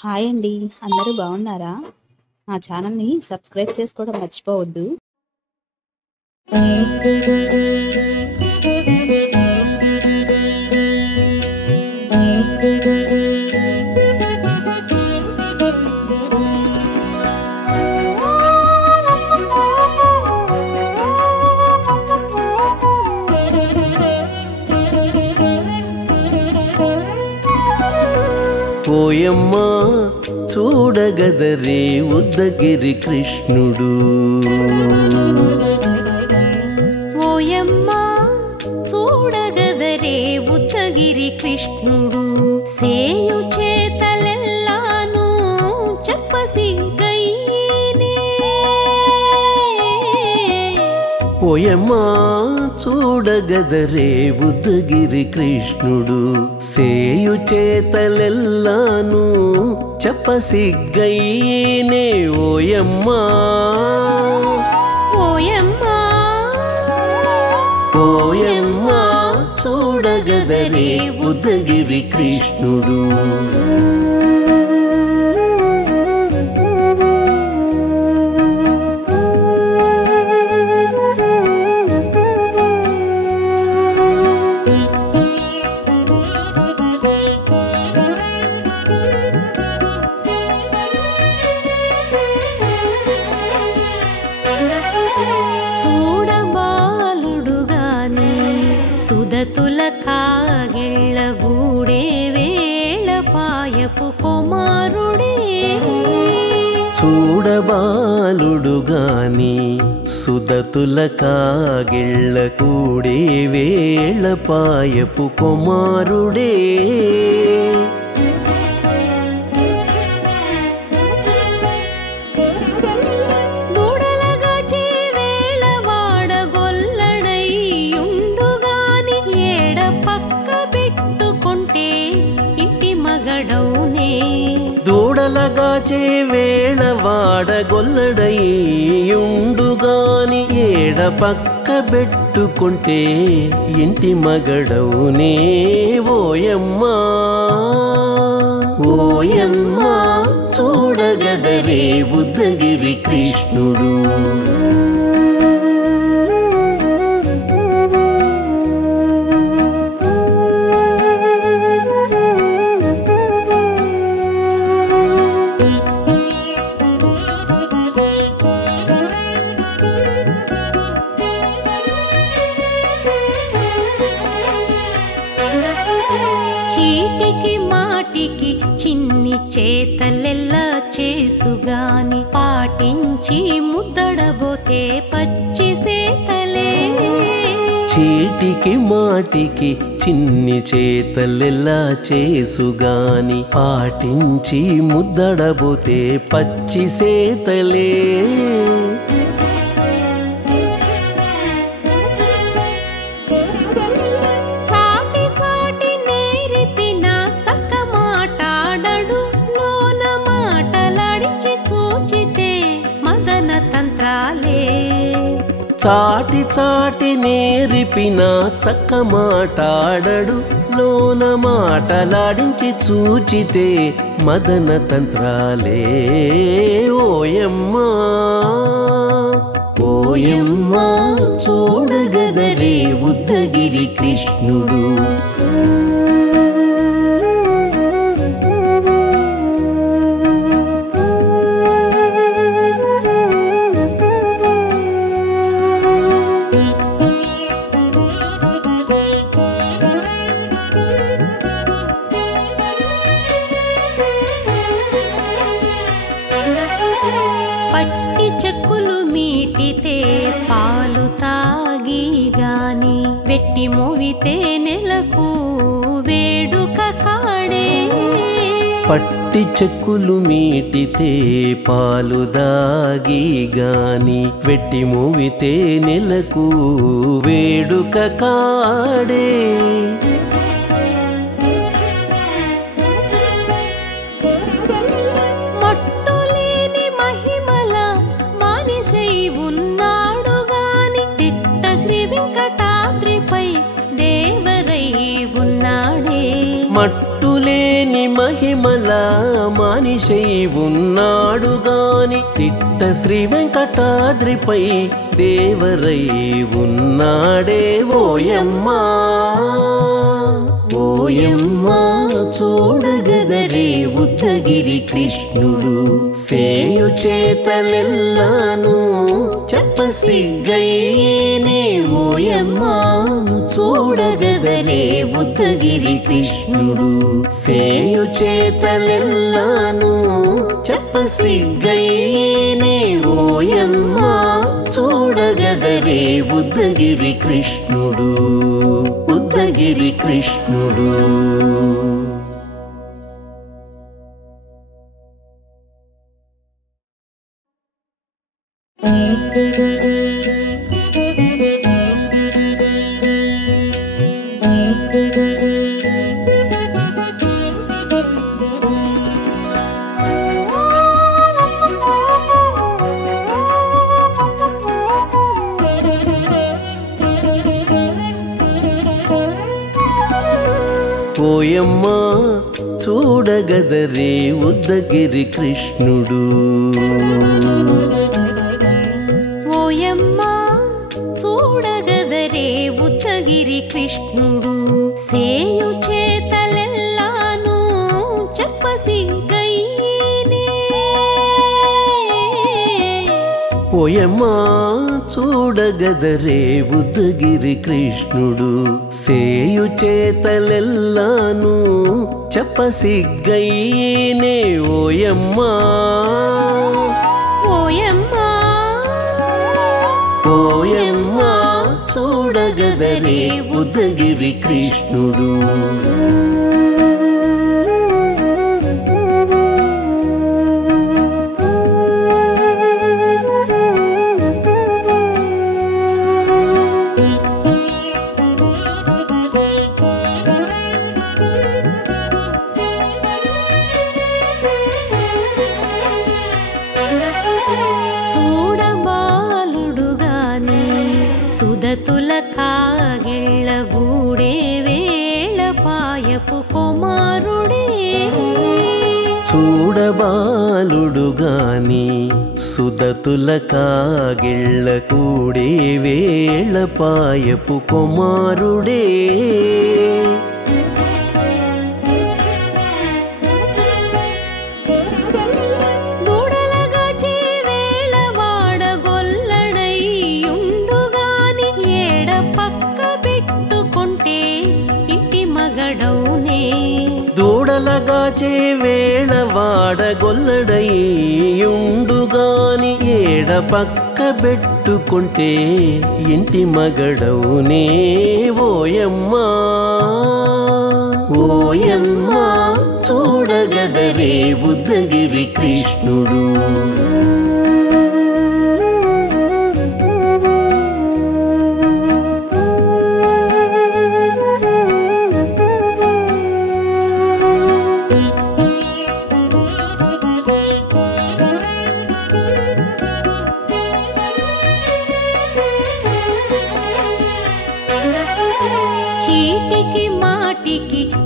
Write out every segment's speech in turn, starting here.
Hi అండి. అందరూ బాగున్నారా? మా ఛానల్‌ని సబ్స్క్రైబ్ చేసుకోవడం మర్చిపోవద్దు. ఓయమ్మా చూడగదరే ఉద్దగిరి కృష్ణుడు. ఓయమ్మా చూడగదరే ఉద్దగిరి కృష్ణుడు. సేయు చేతలెల్లాను చెప్పసిగ్గయ్యేనే. ఓయమ్మా చూడగదరే ఉద్దగిరి కృష్ణుడు. సేయు చేతలెల్లాను చెప్పసిగ్గయ్యేనే. ఓయమ్మా ఓయమ్మా ఓయమ్మా చూడగదరే ఉద్దగిరి కృష్ణుడు. చూడబాలుడుగాని సుదతుల కాగిళ్ళ గూడే వేళ పాయపు కుమారుడే. చూడబాలుడుగాని సుదతుల కాగిళ్ళ కూడే వేళ పాయపు కుమారుడే. దూడలగాచే వేళ వాడగొల్లడయ్యుండుగాని ఏడ పక్క పెట్టుకుంటే ఇంటి మగడౌనే. దూడలగాచే వేళ వాడగొల్లడయ్యుండుగాని ఏడ పక్క పెట్టుకుంటే ఇంటి మగడవునే. ఓయమ్మా ఓయమ్మా చూడగదరే ఉద్దగిరి కృష్ణుడు. చీటికి మాటికి చిన్ని చేతలెల్లా చేసుగాని పాటించి ముద్దడబోతే పచ్చి సేతలే. చీటికి మాటికి చిన్ని చేతలెల్లా చేసుగాని పాటించి ముద్దడబోతే పచ్చి సేతలే. చాటి చాటి నేరిపిన చక్క మాటాడడు లోన మాటలాడించి చూచితే మదన తంత్రాలే. చాటి చాటి నేరిపిన చక్క మాటాడడు లోన మాటలాడించి చూచితే మదన తంత్రాలే. ఓయమ్మా ఓయమ్మా చూడగదరే ఉద్దగిరి కృష్ణుడు. పట్టి చెక్కులు మీటితే పాలు తాగి గాని వెట్టి మోవితే నెలకు వేడుక కాడే. పట్టి చెక్కులు మీటితే పాలు దాగి గాని వెట్టి మూవితే నెలకు వేడుక కాడే. మట్టులేని మహిమల మానిసై ఉన్నాడు గాని తిట్ట శ్రీ వెంకటాద్రిపై దేవరై ఉన్నాడే. మట్టులేని మహిమ మహిమల మానిషై ఉన్నాడు గాని తిట్ట శ్రీ వెంకటాద్రిపై దేవరై ఉన్నాడే ఓయమ్మా ఓయమ్మా చూడగదరే ఉద్దగిరి కృష్ణుడు సేయు చేతలెల్లాను చెప్పసిగ్గయ్యేనే ఓయమ్మా చూడగదరే ఉద్దగిరి కృష్ణుడు సేయు చేతలెల్లాను చెప్పసిగ్గయ్యేనే ఓయమ్మా చూడగదరే ఉద్దగిరి కృష్ణుడు ఉద్దగిరి కృష్ణుడు ఓయమ్మా చూడగదరే ఉద్దగిరి కృష్ణుడు ఓయమ్మా చూడగదరే ఉద్దగిరి కృష్ణుడు సేయు చేతలెల్లాను చెప్పసిగ్గయ్యేనే ఓయమ్మా చూడగదరే ఉద్దగిరి కృష్ణుడు సేయు చేతలెల్లాను చెప్పసిగ్గయ్యేనే ఓయమ్మా ఓయమ్మా ఓయమ్మా చూడగదరే ఉద్దగిరి కృష్ణుడు సుదతుల కాగిళ్ళ గూడే వేళ పాయపు కుమారుడే చూడబాలుడు గాని సుదతుల కాగిళ్ళ కూడే వేళ పాయపు కుమారుడే దూడలగాచే వేళ వాడగొల్లడయ్యుండుగాని ఏడ పక్క పెట్టుకుంటే ఇంటి మగడవునే ఓయమ్మా ఓయమ్మా చూడగదరే ఉద్దగిరి కృష్ణుడు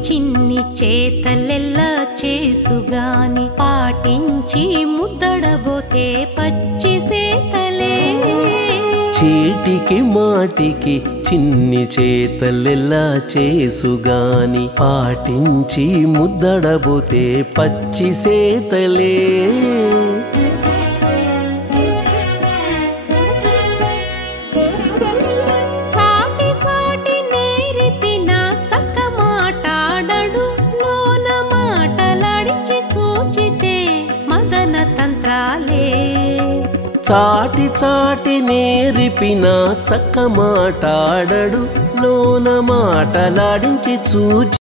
చిన్ని చేతలెల్లా చేసుగాని పాటించి ముద్దడబోతే పచ్చి సేతలే చీటికి మాటికి చిన్ని చేతలెల్లా చేసుగాని పాటించి ముద్దడబోతే పచ్చి సేతలే చాటి చాటి నేరిపిన చక్క మాటాడడు లోన మాటలాడించి చూచి